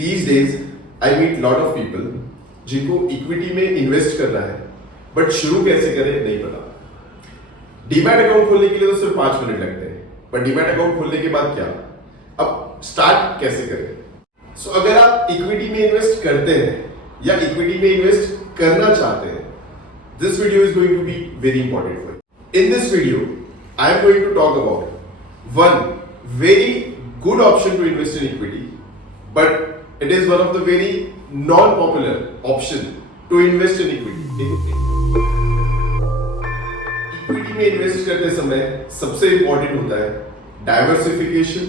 these days I meet lot of people जिनको equity में invest करना है बट शुरू कैसे करें नहीं पता। डीमैट अकाउंट खोलने के लिए तो सिर्फ 5 मिनट लगते हैं, बट डीमैट अकाउंट खोलने के बाद क्या, अब स्टार्ट कैसे करें। सो अगर आप इक्विटी में इन्वेस्ट करते हैं या इक्विटी में इन्वेस्ट करना चाहते हैं, this video is going to be very important for you. In this video, I am going to talk about one very good option to invest in equity, but it is one of the very non-popular option to invest in equity. Equity में invest करते समय सबसे important होता है diversification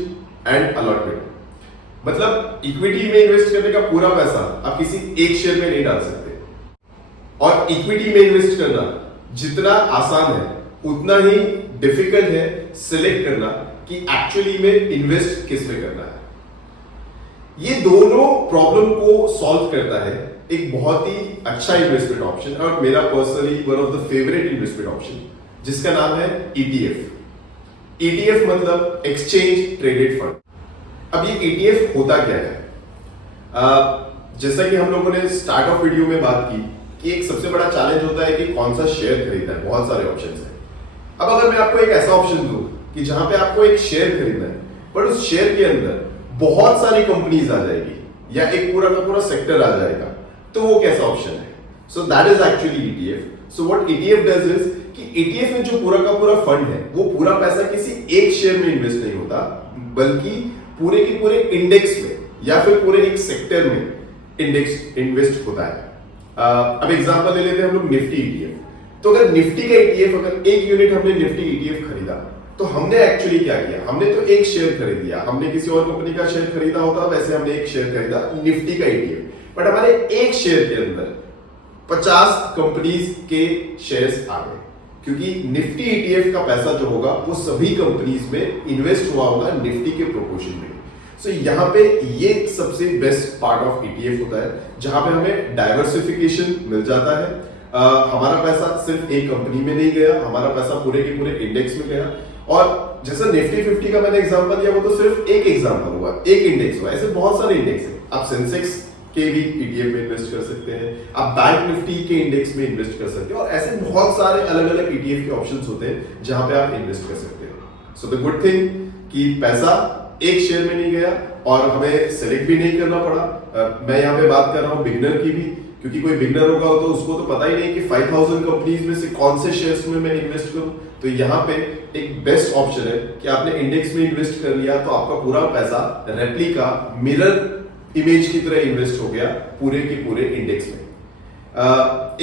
and allotment. मतलब equity में invest करने का पूरा पैसा आप किसी एक शेयर में नहीं डाल सकते, और इक्विटी में इन्वेस्ट करना जितना आसान है उतना ही डिफिकल्ट है सिलेक्ट करना कि एक्चुअली में इन्वेस्ट किस में करना है। ये दोनों प्रॉब्लम को सॉल्व करता है एक बहुत ही अच्छा इन्वेस्टमेंट ऑप्शन, और मेरा personally one of the favourite investment option, जिसका नाम है ETF। ETF मतलब एक्सचेंज ट्रेडेड फंड। अब ये ETF होता क्या है? जैसा कि हम लोगों ने स्टार्ट ऑफ वीडियो में बात की कि एक सबसे बड़ा चैलेंज होता है कि कौन सा शेयर खरीदना है, बहुत सारे ऑप्शंस हैं। अब अगर मैं आपको एक ऐसा ऑप्शन दूं कि जहां पे आपको एक शेयर खरीदना है, पर उस शेयर के अंदर बहुत सारी कंपनीज आ जाएगी या एक पूरा का पूरा सेक्टर आ जाएगा, तो वो कैसा ऑप्शन है? So that is actually ETF। So what ETF does is कि ETF में जो पूरा का पूरा फंड है, वो पूरा पैसा किसी एक शेयर में इन्वेस्ट नहीं होता, बल्कि पूरे के पूरे इंडेक्स में या फिर पूरे एक सेक्टर में इंडेक्स इन्वेस्ट होता है। अब एग्जांपल ले लेते हैं हम लोग निफ्टी ETF। तो अगर निफ्टी का ETF, अगर एक यूनिट हमने निफ्टी ETF खरीदा, तो हमने एक्चुअली क्या किया, हमने तो एक शेयर खरीद लिया। हमने किसी और कंपनी का शेयर खरीदा होता, वैसे हमने एक शेयर खरीदा निफ्टी का ETF, बट हमारे एक शेयर के अंदर 50 कंपनीज के शेयर्स आ गए, क्योंकि निफ्टी ETF का पैसा जो होगा वो सभी कंपनीज में इन्वेस्ट हुआ होगा निफ्टी के प्रोपोर्शन में। सो यहाँ पे ये सबसे बेस्ट पार्ट ऑफ ETF होता है, जहां पे हमें डाइवर्सिफिकेशन मिल जाता है। हमारा पैसा सिर्फ एक कंपनी में नहीं गया, हमारा पैसा पूरे के पूरे इंडेक्स में गया। और जैसा निफ्टी 50 का मैंने एग्जांपल दिया, वो तो सिर्फ एक एग्जांपल हुआ, एक इंडेक्स हुआ। ऐसे बहुत सारे इंडेक्स हैं। आप सेंसेक्स के भी ETF में इन्वेस्ट कर सकते हैं, आप बैंक निफ्टी के इंडेक्स में इन्वेस्ट कर सकते हैं, और ऐसे बहुत सारे अलग अलग ETF के ऑप्शंस होते हैं जहां पे आप इन्वेस्ट कर सकते हैं। सो द गुड थिंग कि पैसा एक शेयर में नहीं गया और हमें सेलेक्ट भी नहीं करना पड़ा। मैं यहाँ पे बात कर रहा हूँ बिगनर की भी, क्योंकि कोई बिगनर होगा तो उसको तो पता ही नहीं कि 5000 कंपनीज में से कौन से शेयर्स में मैं इन्वेस्ट करूं। तो यहाँ पे एक बेस्ट ऑप्शन है कि आपने इंडेक्स में इन्वेस्ट कर लिया, तो आपका पूरा पैसा रेप्लिका मिरर इमेज की तरह इन्वेस्ट हो गया पूरे के पूरे इंडेक्स में।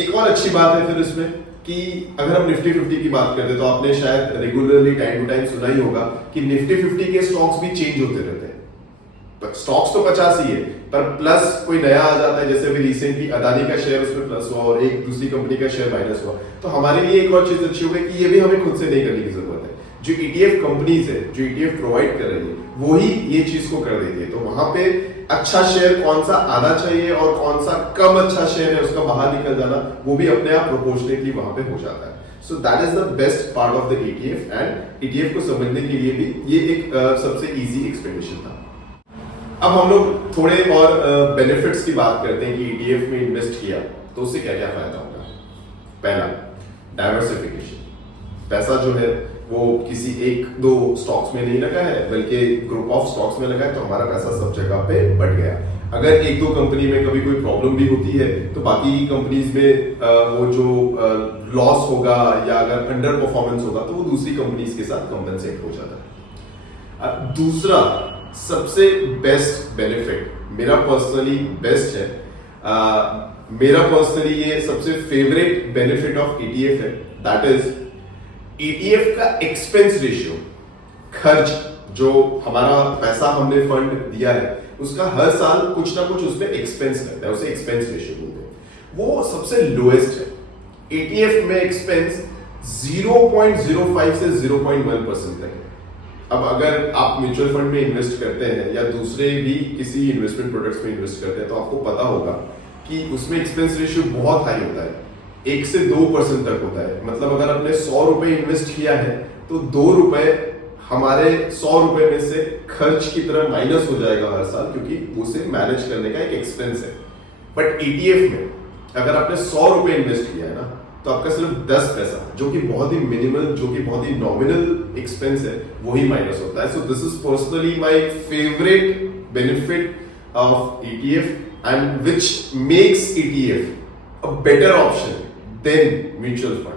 एक और अच्छी बात है फिर इसमें कि अगर हम निफ्टी 50 की बात करते हैं, तो आपने शायद रेगुलरली टाइम टू टाइम सुना ही होगा कि निफ्टी 50 के स्टॉक्स भी चेंज होते रहते हैं। स्टॉक्स तो 50 ही है, पर प्लस कोई नया आ जाता है। जैसे अभी रिसेंटली अदानी का शेयर उसमें प्लस हुआ और एक दूसरी कंपनी का शेयर माइनस हुआ। तो हमारे लिए एक और चीज अच्छी हो गई कि ये भी हमें खुद से नहीं करने की जरूरत है। जो ETF कंपनीज है, जो ETF प्रोवाइड कर रही है, वही ये चीज को कर देती है। तो वहां पे अच्छा शेयर कौन सा आना चाहिए और कौन सा कम अच्छा शेयर है, उसका बाहर निकल जाना, वो भी अपने आप प्रोपोर्शनेटली वहां पे हो जाता है। So that is the best part of the ETF, and ETF को समझने के लिए भी ये एक सबसे इजी एक्सप्लेनेशन था। अब हम लोग थोड़े और बेनिफिट्स की बात करते हैं कि ETF में इन्वेस्ट किया तो उससे क्या क्या फायदा होगा। पहला, डाइवर्सिफिकेशन। पैसा जो है वो किसी एक दो स्टॉक्स में नहीं लगा है, बल्कि ग्रुप ऑफ स्टॉक्स में लगा है, तो हमारा पैसा सब जगह पे बट गया। अगर एक दो कंपनी में कभी कोई प्रॉब्लम भी होती है, तो बाकी कंपनीज में वो जो लॉस होगा या अगर अंडर परफॉर्मेंस होगा, तो वो दूसरी कंपनीज के साथ कंपेंसेट हो जाता है। दूसरा सबसे बेस्ट बेनिफिट, मेरा पर्सनली बेस्ट है, मेरा पर्सनली ये सबसे फेवरेट बेनिफिट ऑफ ETF है, दैट इज ETF का एक्सपेंस रेशियो। खर्च, जो हमारा पैसा हमने फंड दिया है, उसका हर साल कुछ ना कुछ उसमें एक्सपेंस लगता है, उसे एक्सपेंस रेशियो बोलते हैं। वो सबसे लोएस्ट है। ETF में एक्सपेंस 0.05 से 0.1% तक है। अब अगर आप म्यूचुअल फंड में इन्वेस्ट करते हैं या दूसरे भी किसी इन्वेस्टमेंट प्रोडक्ट्स में इन्वेस्ट करते हैं, तो आपको पता होगा कि उसमें एक्सपेंस रेशियो बहुत हाई होता है, 1 से 2% तक होता है। मतलब अगर आपने 100 रुपए इन्वेस्ट किया है, तो 2 रुपए हमारे 100 रुपए में से खर्च की तरह माइनस हो जाएगा हर साल, क्योंकि उसे मैनेज करने का एक एक्सपेंस है। बट ईटीएफ में अगर आपने 100 रुपए इन्वेस्ट किया है ना, तो आपका सिर्फ 10 पैसा, जो कि बहुत ही मिनिमल, जो कि बहुत ही नॉमिनल एक्सपेंस है, वही माइनस होता है। So this is personally my favourite benefit of ETF and which makes ETF a better option then mutual fund.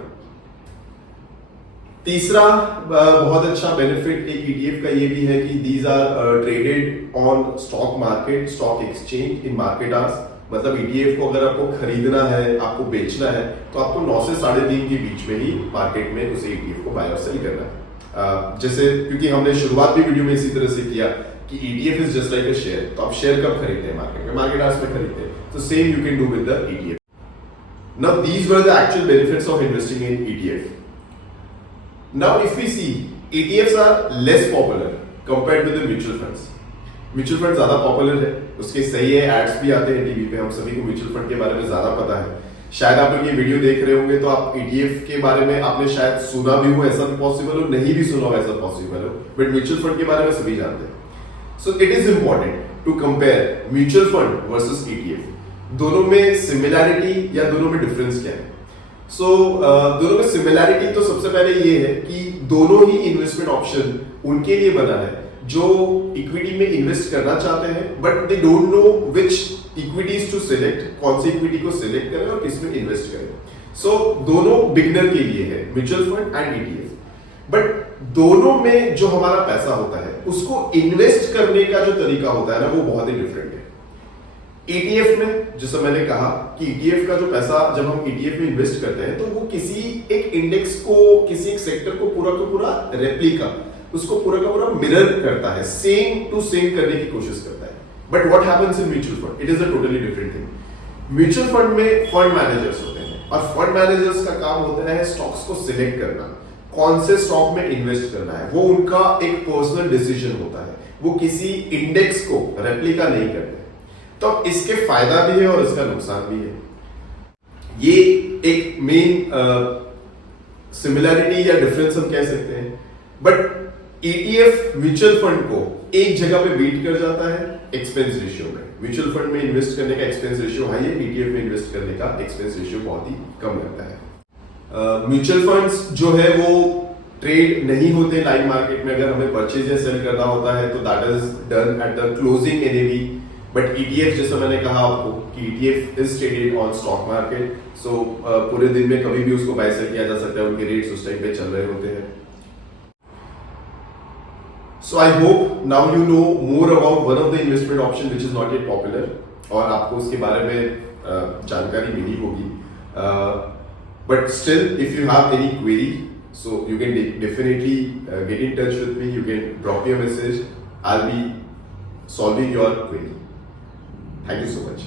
तीसरा बहुत अच्छा बेनिफिट एक ईटीएफ का ये भी है कि these are traded on stock market, stock exchange in market hours. मतलब ईटीएफ को अगर आपको खरीदना है, आपको बेचना है, तो आपको 9 से 3:30 के बीच में ही मार्केट में उसे ईटीएफ को बाय और सेल करना है। जैसे क्योंकि हमने शुरुआत भी वीडियो में इसी तरह से किया कि ETF is just like a share, तो आप शेयर कब खरीदते हैं? मार्केट में, मार्केट आवर्स में खरीदते हैं। तो same you can do with the ETF. Now these were the actual benefits of investing in ETF. Now, if we see, ETFs are less popular compared with the mutual funds. Mutual fund ज्यादा popular है, उसके सही है, ads भी आते हैं TV पे, हम सभी को म्यूचुअल फंड के बारे में ज्यादा पता है। शायद आप लोग ये वीडियो देख रहे होंगे तो आप ईटीएफ के बारे में आपने शायद सुना भी हो, ऐसा भी पॉसिबल हो, नहीं भी सुना हो, ऐसा पॉसिबल हो, बट म्यूचुअल फंड के बारे में सभी जानते हैं। So it is important to compare mutual fund versus ETF. दोनों में सिमिलैरिटी या दोनों में डिफरेंस क्या है? दोनों में सिमिलैरिटी तो सबसे पहले ये है कि दोनों ही इन्वेस्टमेंट ऑप्शन उनके लिए बना है जो इक्विटी में इन्वेस्ट करना चाहते हैं, but they don't know which equities to select, कौन सी इक्विटी को सिलेक्ट करें और किस में इन्वेस्ट करें। दोनों बिगनर के लिए है, mutual fund and ETF. But दोनों में जो हमारा पैसा होता है उसको इन्वेस्ट करने का जो तरीका होता है ना, वो बहुत ही डिफरेंट है। ईटीएफ में जैसा मैंने कहा कि ईटीएफ का जो पैसा जब हम ईटीएफ में इन्वेस्ट करते हैं तो वो किसी एक इंडेक्स को, किसी एक सेक्टर को पूरा का पूरा रेप्लिका, उसको पूरा का पूरा मिरर करता है, सेम टू सेम करने की कोशिश करता है। But what happens in mutual fund, it is a totally different thing. Mutual fund में फंड मैनेजर्स होते हैं और फंड मैनेजर्स का काम होता है स्टॉक्स को सिलेक्ट करना, कौन से स्टॉक में इन्वेस्ट करना है। वो उनका एक पर्सनल डिसीजन होता है, वो किसी इंडेक्स को रेप्लिका नहीं करते। तो इसके फायदा भी है और इसका नुकसान भी है। ये एक मेन सिमिलैरिटी या डिफरेंस हम कह सकते हैं। बट ईटीएफ म्यूचुअल फंड को एक जगह पे बीट कर जाता है एक्सपेंस रेशियो में। म्यूचुअल फंड में इन्वेस्ट करने का एक्सपेंस रेशियो हाई है, ईटीएफ में इन्वेस्ट करने का एक्सपेंस रेशियो बहुत ही कम लगता है। म्यूचुअल फंड्स जो है वो ट्रेड नहीं होते लाइव मार्केट में। अगर हमें परचेज या सेल करना होता है तो that is done at the closing NAV. But ETF जैसा मैंने कहा आपको कि ETF is traded on stock market, so पूरे दिन में कभी भी उसको बाय सेल किया जा सकता है, उनके रेट्स उस टाइम पे चल रहे होते हैं। So I hope now you know more about one of the investment option which is not yet popular, और आपको उसके बारे में जानकारी मिली होगी। But still if you have any query, so you can definitely get in touch with me. You can drop me a message. I'll be solving your query. Thank you so much.